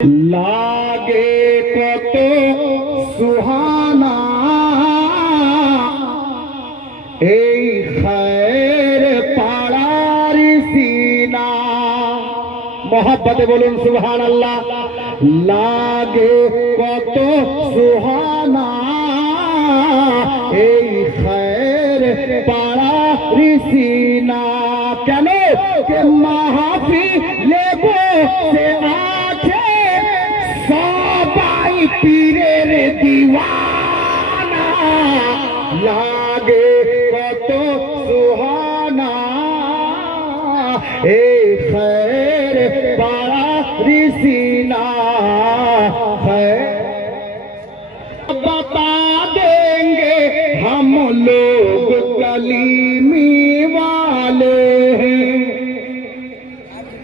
लागे कत सुहाना এই খৈর পাড়ার সিনা মোহাব্বতে বলুন সুবহানাল্লাহ। লাগে কত সুহানা এই খৈর পাড়ার সিনা কেন কে মাহফিলে বসে আছে সবাই পীরের দিওয়ানা। লাগে কত সুহানা এই খৈর পাড়ার সিনা बता देंगे हम लोग कलीमी वाले हैं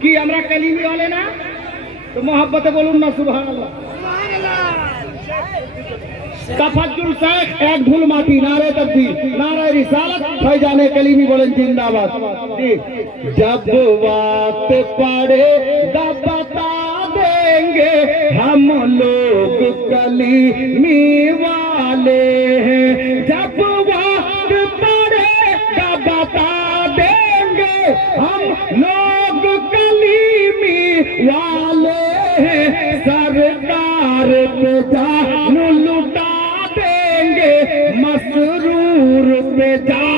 कि हमरा कलीमी वाले ना तो मोहब्बत बोलून ना सुभान अल्लाह। तफज्जुल शेख एक धूल माटी नारे तकबीर नारे रिसालत फैजाने कलीमी बोलें जिंदाबाद। जब बात पड़ेगा बता देंगे हम लोग कलीमी वाले हैं। जब बात पड़ेगा बता देंगे हम लोग कलीमी वाले हैं। सरकार पे जान लुटा देंगे मसरूर पे जान